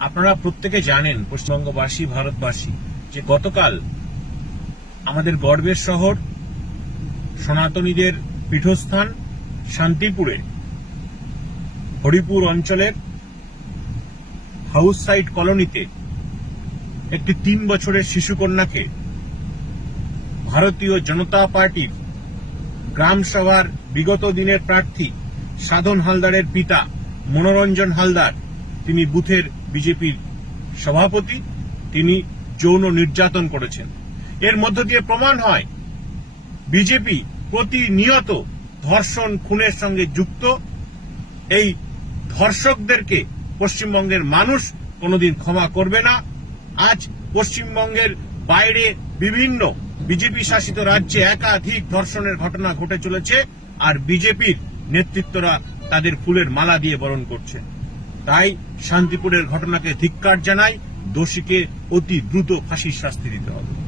আপনারা প্রত্যেকে জানেন, পশ্চিমবঙ্গবাসী, ভারতবাসী, যে গতকাল আমাদের গর্বের শহর, সনাতনীদের পীঠস্থান শান্তিপুরে, হরিপুর অঞ্চলের হাউস সাইড কলোনিতে একটি তিন বছরের শিশুকন্যাকে ভারতীয় জনতা পার্টির গ্রাম সভার বিগত দিনের প্রার্থী সাধন হালদারের পিতা মনোরঞ্জন হালদার তিনি বুথের বিজেপির সভাপতি, তিনি যৌন নির্যাতন করেছেন। এর মধ্য দিয়ে প্রমাণ হয়, বিজেপি প্রতিনিয়ত ধর্ষণ খুনের সঙ্গে যুক্ত। এই ধর্ষকদেরকে পশ্চিমবঙ্গের মানুষ কোনোদিন ক্ষমা করবে না। আজ পশ্চিমবঙ্গের বাইরে বিভিন্ন বিজেপি শাসিত রাজ্যে একাধিক ধর্ষণের ঘটনা ঘটে চলেছে, আর বিজেপির নেতৃত্বরা তাদের ফুলের মালা দিয়ে বরণ করছে। তাই শান্তিপুরের ঘটনাকে ধিক্কার জানায় দোষীকে অতি দ্রুত ফাঁসির শাস্তি দিতে হবে।